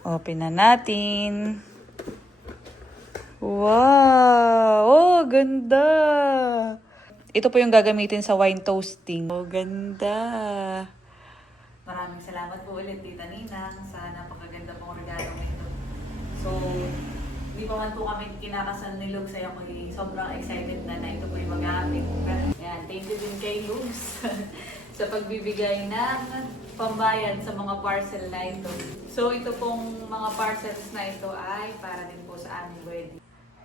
Open na natin. Wow! Oh, ganda! Ito po yung gagamitin sa wine toasting. Oh, ganda! Maraming salamat po ulit, Tita Ninang, sa napakaganda pong regalo nito. So, hindi pa man po kami kinakasal ni Lugs, ay ako sobrang excited na ito po yung magamit. Yan, thank you din kay Lugs sa pagbibigay ng pambayad sa mga parcel na ito. So, ito pong mga parcels na ito ay para din po sa aming wedding.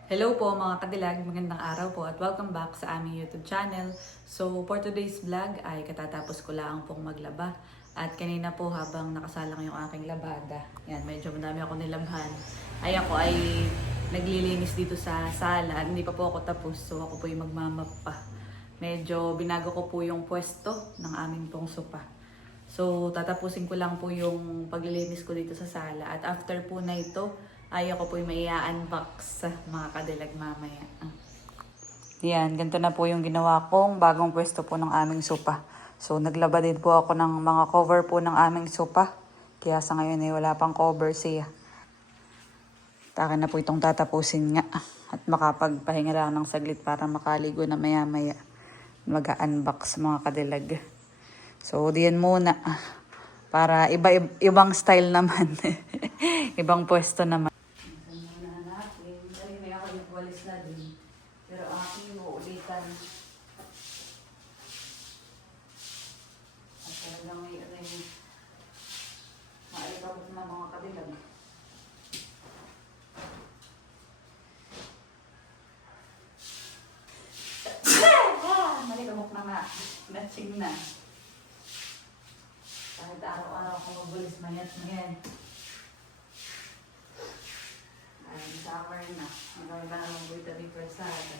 Hello po mga kadilag, magandang araw po at welcome back sa aming YouTube channel. So, for today's vlog ay katatapos ko lang pong maglaba. At kanina po habang nakasalang yung aking labada, yan, medyo madami ako nilabhan. Ay ako ay naglilinis dito sa sala at hindi pa po ako tapos, so ako po yung magmamap pa. Medyo binago ko po yung pwesto ng aming pong sopa. So, tatapusin ko lang po yung paglilinis ko dito sa sala. At after po na ito, ay ako po yung mai-unbox mga kadilag mamaya. Yan, ganito na po yung ginawa kong bagong pwesto po ng aming sopa. So, naglaba din po ako ng mga cover po ng aming sopa. Kaya sa ngayon ay wala pang cover siya. Akin na po itong tatapusin nga. At makapagpahinga lang ng saglit para makaligo na maya-maya. Mag-unbox mga kadilag. So, diyan muna. Para ibang style naman. Ibang pwesto naman. Muna natin. Dali may ako nagwalis na din. Pero aking uulitan. At talagang may maalikabot na mga kadilag. Malikabot na nga. Matching na. Kahit araw-araw ko magbulis, mayat-mayat. Ay, summer na. Magkami ba naman buwita ni Persada?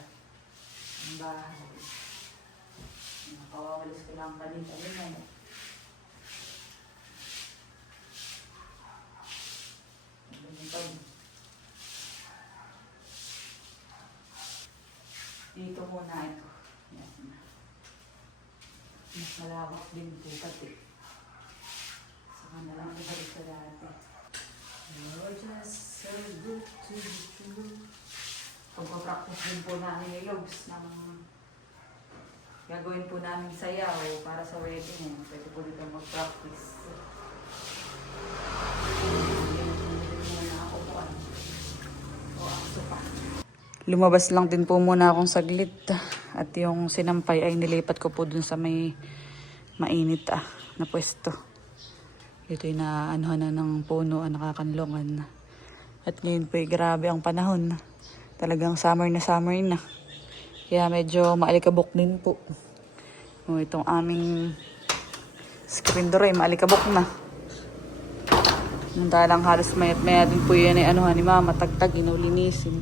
Ang bahay. Nakawawalis ko lang kanina. Dito muna ito. Yan. Mas malawak din po pati. Saka na lang ibalik sa dati. You're just so good to be true. Pagpapractice din po namin ni Logs ng gagawin po namin sayaw para sa wedding. Pwede po dito mag-practice. Lumabas lang din po muna akong saglit. At yung sinampay ay nilipat ko po dun sa may mainit na pwesto. Ito yung naanuhan na ng puno, nakakanlongan. At ngayon po grabe ang panahon. Talagang summer na. Kaya medyo maalikabok din po. O, itong aming screen door ay maalikabok na. Nung talang halos mayat-maya din po yan ay anuhan ni Mama, tagtag, inulinisin.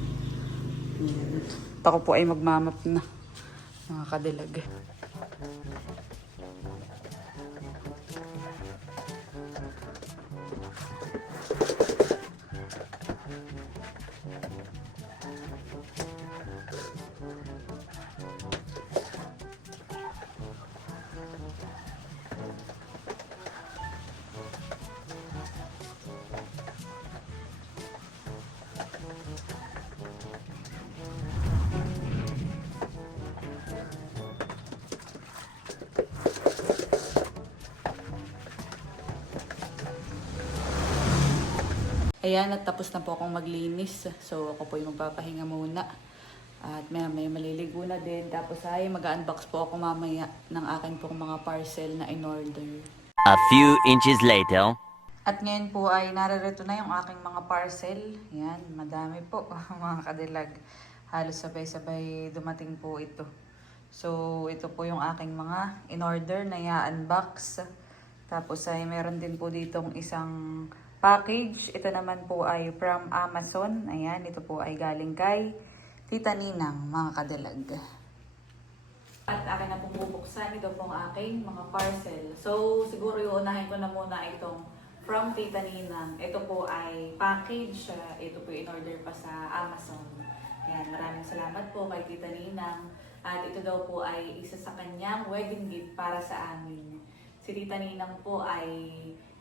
Ako po ay magmamap na, mga kadilag. Ayan, at tapos na po akong maglinis. So, ako po yung magpapahinga muna. At may maliligo na din. Tapos ay mag-unbox po ako mamaya ng akin pong mga parcel na in-order. A few inches later. At ngayon po ay naririto na yung aking mga parcel. Ayan, madami po mga kadilag. Halos sabay-sabay dumating po ito. So, ito po yung aking mga in-order na i-unbox. Tapos ay meron din po ditong isang package. Ito naman po ay from Amazon. Ayan, ito po ay galing kay Tita Ninang, mga kadilag. At akin na pong bubuksan ito pong aking mga parcel. So, siguro iuunahin ko na muna itong from Tita Ninang. Ito po ay package. Ito po in-order pa sa Amazon. Ayan, maraming salamat po kay Tita Ninang. At ito daw po ay isa sa kanyang wedding gift para sa amin. Si Tita Ninang po ay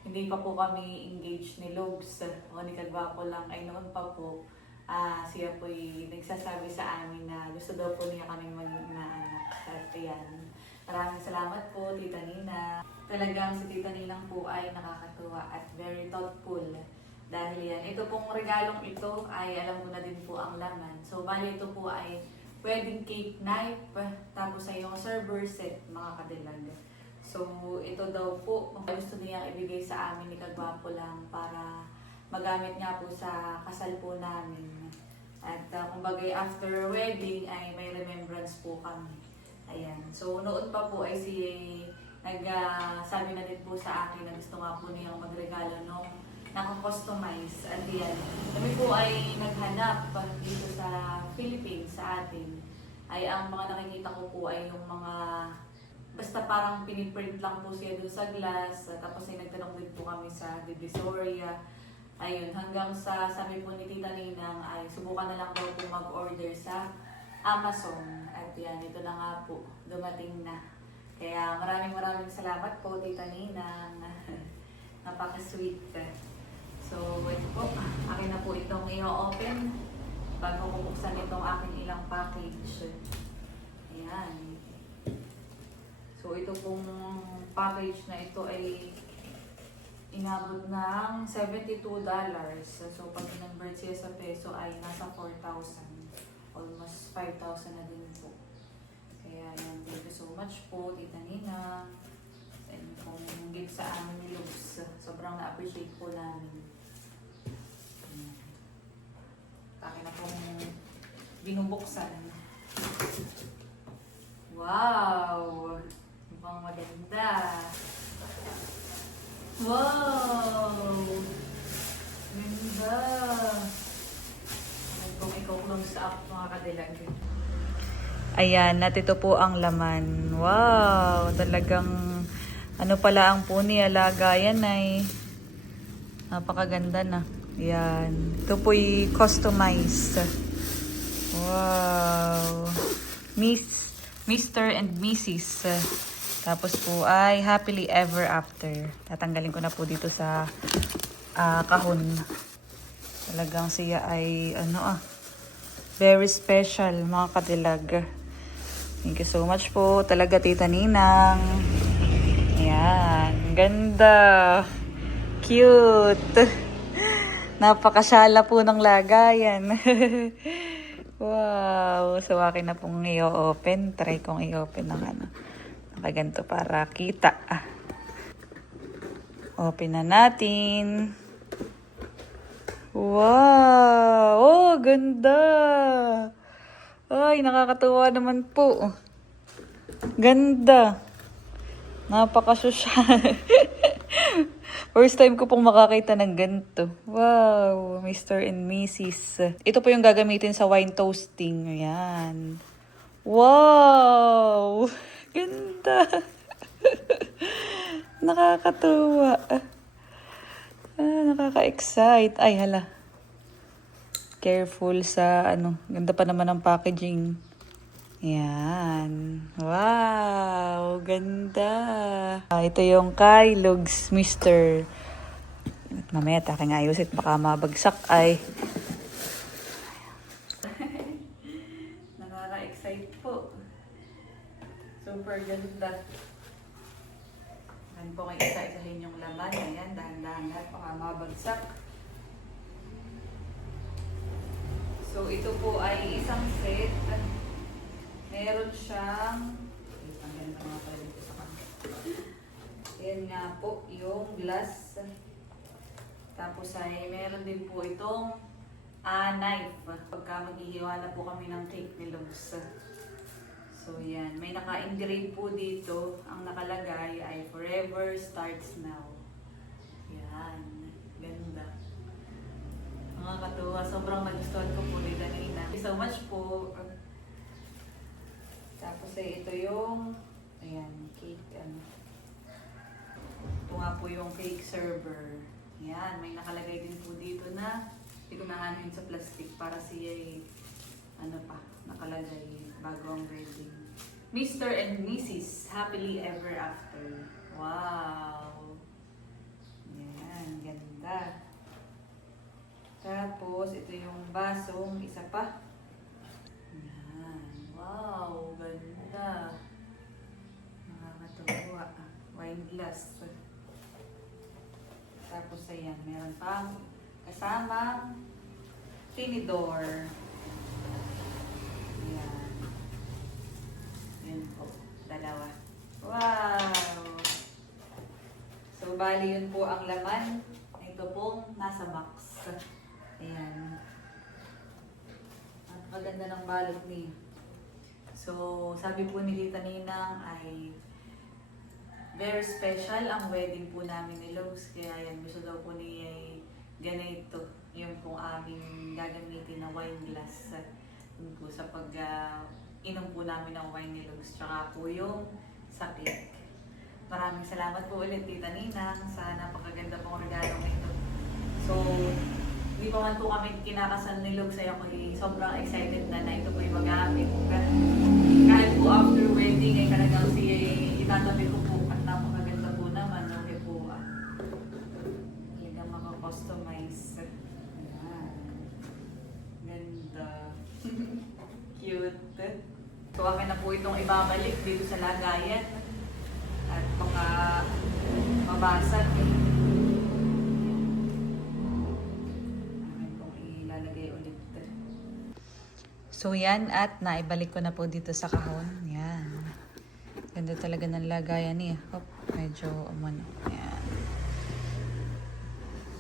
hindi pa po kami engaged ni Logs o ni Kagwapo lang ay noon pa po, siya po nagsasabi sa amin na gusto daw po niya kami maging na anak. At ayan, maraming salamat po Tita Nina. Talagang si Tita Ninang po ay nakakatuwa at very thoughtful. Dahil yan, ito pong regalong ito ay alam ko na din po ang laman. So bali ito po ay wedding cake knife, tapos ay yung server set mga kadilag. So ito daw po, gusto niya ibigay sa amin ni Kagwapo lang para magamit nga po sa kasal po namin. At kumbaga after wedding ay may remembrance po kami. Ayan. So noon pa po ay sabi na din po sa akin na gusto nga po niyang magregalo nung naka-customize. At yan, kami po ay naghanap dito sa Philippines, sa atin. Ay ang mga nakikita ko po ay yung mga, basta parang piniprint lang po siya doon sa glass. Tapos ay nagtanong din po kami sa Divisoria. Ayun, hanggang sa sabi po ni Tita Ninang ay subukan na lang daw po mag-order sa Amazon. At yan, ito na nga po, dumating na. Kaya maraming salamat po Tita Ninang. Napaka-sweet. So, ito po, akin na po itong i-open bago ko buksan itong aking ilang package. Ayan. So, ito pong package na ito ay inabot ng $72. So, pag in-convert siya sa peso ay nasa 4,000. Almost 5,000 na din po. Kaya yan, thank you so much po, Tita Nina. And kung gift sa amin ni Luz, sobrang na-appreciate po namin. Akin na pong binubuksan. Wow! Mukhang maganda. Wow! Ganda! Kung i-close up mga kadilag. Ayan, at ito po ang laman. Wow! Talagang ano pala ang puni, lagayan ay napakaganda na. Yan. Ito po'y customized. Wow. Mr. and Mrs. Tapos po ay happily ever after. Tatanggalin ko na po dito sa kahon. Talagang siya ay very special mga kadilag. Thank you so much po. Talaga Tita Ninang. Ayan. Ganda. Cute. Napakasyala po ng lagayan. Wow. So, akin na pong i-open. Try kong i-open ng nakaganto para kita. Open na natin. Wow. Oh, ganda. Ay, nakakatuwa naman po. Ganda. Napakasosyal. First time ko pong makakita ng ganito. Wow, Mr. and Mrs. Ito po yung gagamitin sa wine toasting. Ayan. Wow! Ganda! Nakakatuwa. Nakaka-excite. Ay, hala. Careful sa Ganda pa naman ang packaging. Yan. Wow! Ganda! Ito yung kay Logs Mr. Mamaya taking ayusin. Baka mabagsak ay. Nakaka-excite po. Super ganda. Ayan po kayo isa-isahin yung laman. Ayan, dahan-dahan lahat. Baka mabagsak. So, ito po ay isang set. Meron siyang, yan nga po, yung glass. Tapos ay meron din po itong knife. Pagka maghihiwa na po kami ng cake ni Logs. So yan, may naka-engrave po dito. Ang nakalagay ay forever starts now. Yan, ganda. Mga katuwa, sobrang nagustuhan ko po ni Danina. Thank you so much po. Tapos ay ito yung, ayan, cake, Ito nga po yung cake server. Ayan, may nakalagay din po dito na, hindi ko nahanin sa plastic para siya nakalagay bago ang wedding. Mr. and Mrs. Happily Ever After. Wow! Ayan, ganda. Tapos, ito yung basong isa pa. Ayan. Wow, ganda. Nakakatuwa. Wine glass. Tapos, ayan, meron pang kasamang tinidor. Ayan. Yan po, dalawa. Wow! So, bali yun po ang laman. Ito pong nasa box. Ayan. At maganda ng balot niya. So, sabi po ni Tita Ninang ay very special ang wedding po namin ni Logs. Kaya yan, gusto daw po niya ay ganito. Yung pong aming gagamitin na wine glass. Yun po sa inom po namin ng wine ni Logs. Tsaka po yung sa cake. Maraming salamat po ulit, Tita Ninang, sa napakaganda pong regalo nito. So, hindi pa man po kami kinakasal ni Logs, ay ako sobrang excited na ito po yung magamit. Kahit po after wedding, ay talagang siya itatabi ko po at napakaganda po naman. Okay po, talagang makakustomize. Ayan. Ganda. Cute. So, akin na po itong ibabalik dito sa lagayan. At baka mabasag eh. Amin pong ilalagay ulit. So yan, at naibalik ko na po dito sa kahon. Yan. Ganda talaga ng lagayan niya. Hop, medyo umano. Yan.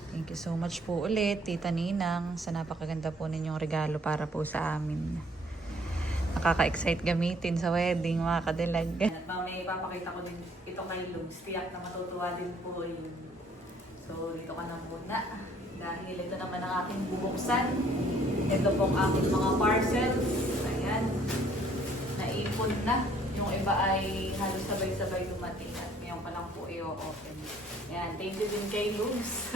Thank you so much po ulit, Tita Ninang, sa napakaganda po ninyong regalo para po sa amin. Nakaka-excite gamitin sa wedding, mga kadilag. At may papakita ko din ito kay Logs. Tiyak na matutuwa din po yun. So, dito ka na muna. Dahil ito naman ang aking bubuksan. Ito pong aking mga parcels. Ayan. Naipon na. Yung iba ay halos sabay-sabay dumating. At ngayon pa lang po i-open. Ayan. Thank you din kay Logs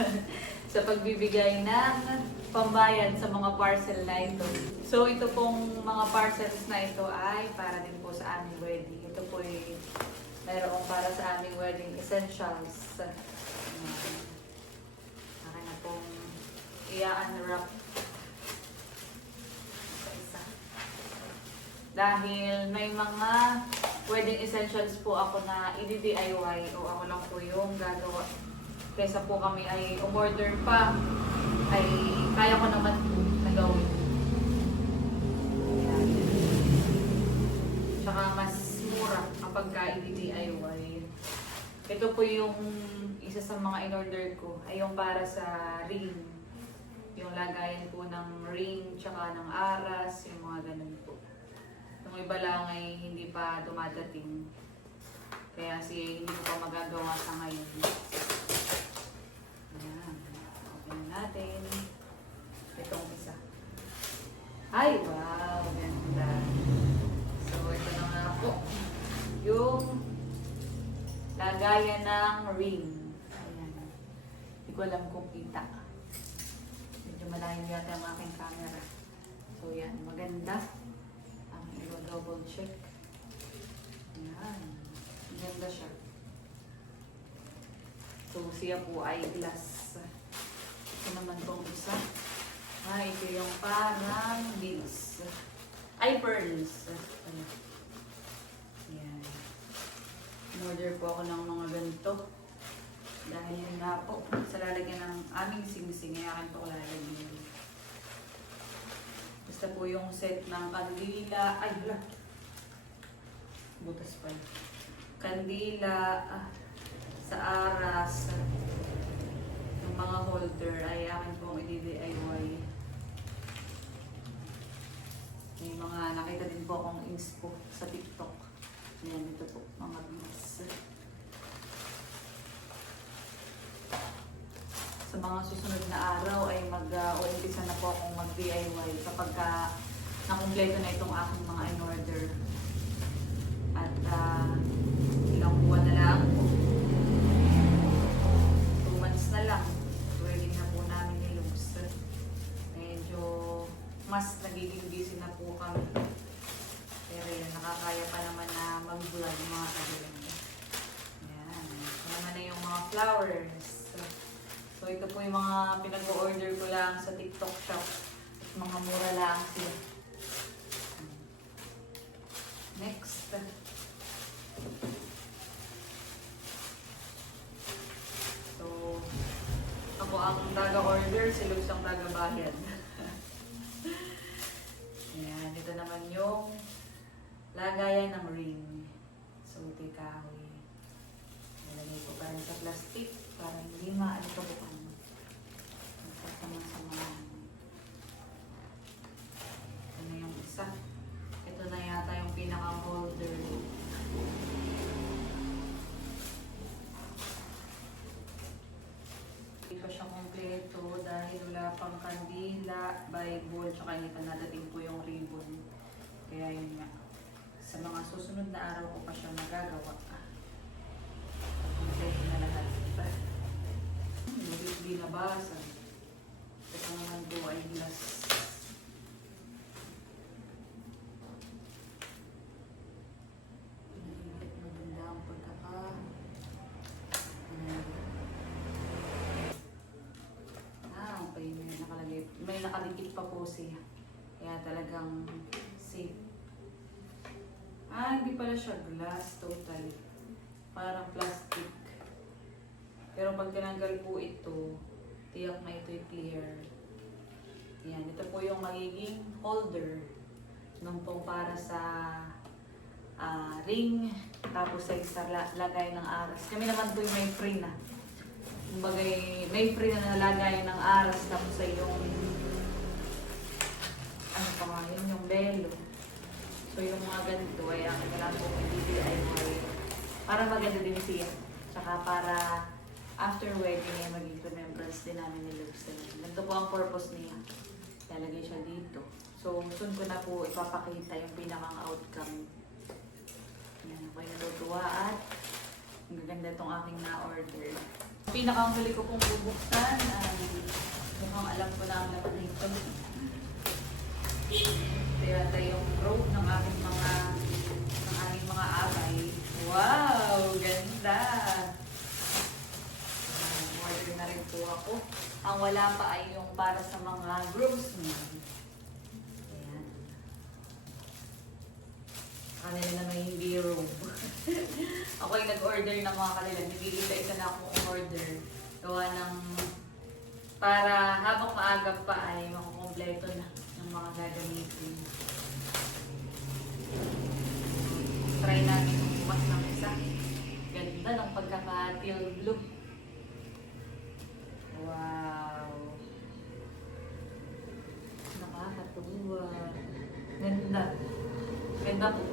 sa pagbibigay ng pambayad sa mga parcel na ito. So, ito pong mga parcels na ito ay para din po sa aming wedding. Ito po ay mayroong para sa aming wedding essentials. Akin na pong i-unwrap isa. Dahil may mga wedding essentials po ako na i-DIY o ako lang po yung gagawa. Kaysa po kami ay umorder pa, ay kaya ko naman po na gawin. Ayan. Tsaka mas mura kapag i-DIY. Ito po yung isa sa mga in-order ko, ay yung para sa ring. Yung lagayan po ng ring, tsaka ng aras, yung mga ganun po. Yung iba lang ay hindi pa dumadating. Kaya hindi ko pa magagawa sa ngayon. Ayan. Open natin. Itong isa. Ay, wow! Ganda. So, ito na nga po. Yung lagayan ng ring. Ayan. Hindi ko alam kung kita. Medyo malayo yata ang aking camera. So, yan. Maganda. Ang double check. Ayan. Ganda siya. So, siya po ay glass. Ito naman pong isa. Ito yung parang beads. Ay, pearls. Ayan. In-order po ako ng mga ganito. Dahil yun nga po, sa lalagyan ng aming sing-sing, ay akin po lalagyan. Basta po yung set ng kandila. Ay, wala. Butas pa. Kandila, sa aras, yung mga holder ay akin pong i-DIY. May mga nakita din po akong inspo sa TikTok. Ayan, ito po, mga beads. Sa mga susunod na araw ay mag-umpisa na po akong mag-DIY kapag nakumpleto na itong aking mga in-order. At ilang buwan na lang po. 2 months na lang. Wedding na po namin ni Logs. Medyo mas nagiging busy na po kami. Pero yun, nakakaya pa naman na mag-vlog mga kabilang. Ayan. Ito naman na yung mga flowers. So So ito po yung mga pinag-order ko lang sa TikTok shop. At mga mura lang sila. Next. So, ako ang taga-order, si Lux ang taga-bayad. Ayan, ito naman yung lagayan ng ring. So, kahoy. Nilagay ko pa rin sa plastic para hindi maalipabukan. Magkasama-samahan. Ito na yung isa. Ito na yata yung pinaka-holder. Hindi pa siya kompleto dahil wala pang kandila, Bible, tsaka hindi pa nadating po yung ribbon. Kaya yun nga. Sa mga susunod na araw ko pa siya magagawa. Kompleto na lahat. Hindi binabasa. Ito naman po ay glass. Maganda ang pagkaka. Okay. May nakalagay. May nakalikit pa po siya. Kaya talagang safe. Hindi pala siya glass total. Parang plastic. Pero pag tinanggal po ito, tiyak na ito'y clear. Yan, ito po yung magiging holder nung po para sa ring, tapos sa lagay ng aras. Kami naman po yung may free na. Kumbaga, may free na nalagay ng aras, tapos sa yung ano pa nga, yun yung belo. So yung mga ganito ay ang kailangan po may DIY para maganda din siya. Tsaka para after wedding ay maging remembrance din namin ni Lux. Ganito po ang purpose niya. Lalagay siya dito. So soon ko na po ipapakita yung pinakang outcome. Yan, ako'y natutuwa at ang gaganda itong aking na-order. Pinakang huli ko pong bubuksan ay mukhang alam ko na ang laman nito. Ito yung rope ng aming mga abay. Wow! Ganda! Order na rin po ako. Ang wala pa ay yung para sa mga groomsmen. Ayan. Kanila na may hindi robe. Ako yung nag-order ng mga kanila. Hindi isa na akong order. Gawa ng para habang maaga pa ay makukompleto na ng mga gagamitin. Try natin bukas ng isa. Ganda ng pagkaka-teal blue. Wow! Nakakatuwa. Ganda. Ganda po.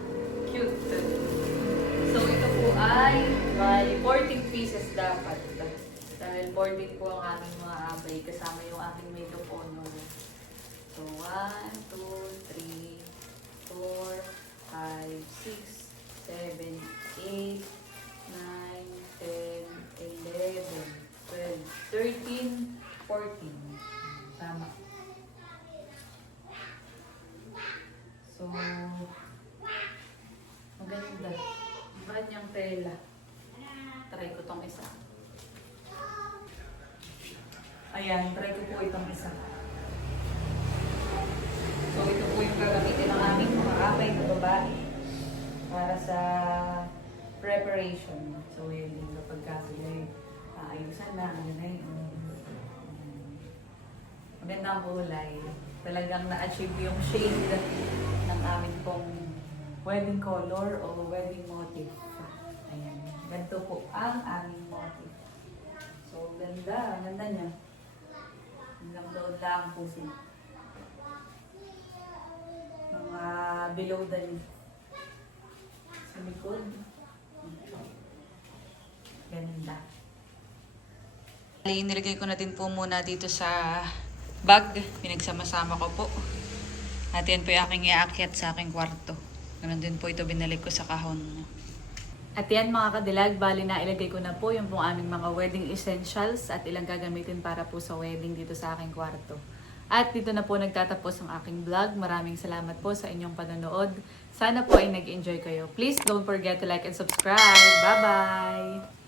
Cute. So ito po ay by 14 pieces dapat. Dahil 14 po ang aming mga abay kasama yung aking maid of honor. So 1, 2, 3, 4, 5, 6, 7, 8, 9, 10, 11, 12, 13, 14. Tama. So, maganda. Ba't yung tela? Try ko tong isa. Ayan, try ko po itong isa. So, ito po yung gagamitin ng aming mga abay na babae para sa preparation. So, yun din kapag sila ayusan na, ano na yun. Maganda ang kulay. Talagang na-achieve yung shade ng aming pong wedding color o wedding motif. Ayan. Ganito po ang aming motif. So, ganda. Ganda niya. Hanggang doon lang po siya. Mga below the knee. Sa likod. Ganda. Nilagay ko na din po muna dito sa bag. Pinagsama-sama ko po. At yan po yung aking iaakyat sa aking kwarto. Ganun din po ito binalik ko sa kahon. At yan mga kadilag, bali na ilagay ko na po yung pong aming mga wedding essentials at ilang gagamitin para po sa wedding dito sa aking kwarto. At dito na po nagtatapos ang aking vlog. Maraming salamat po sa inyong panonood. Sana po ay nag-enjoy kayo. Please don't forget to like and subscribe. Bye-bye!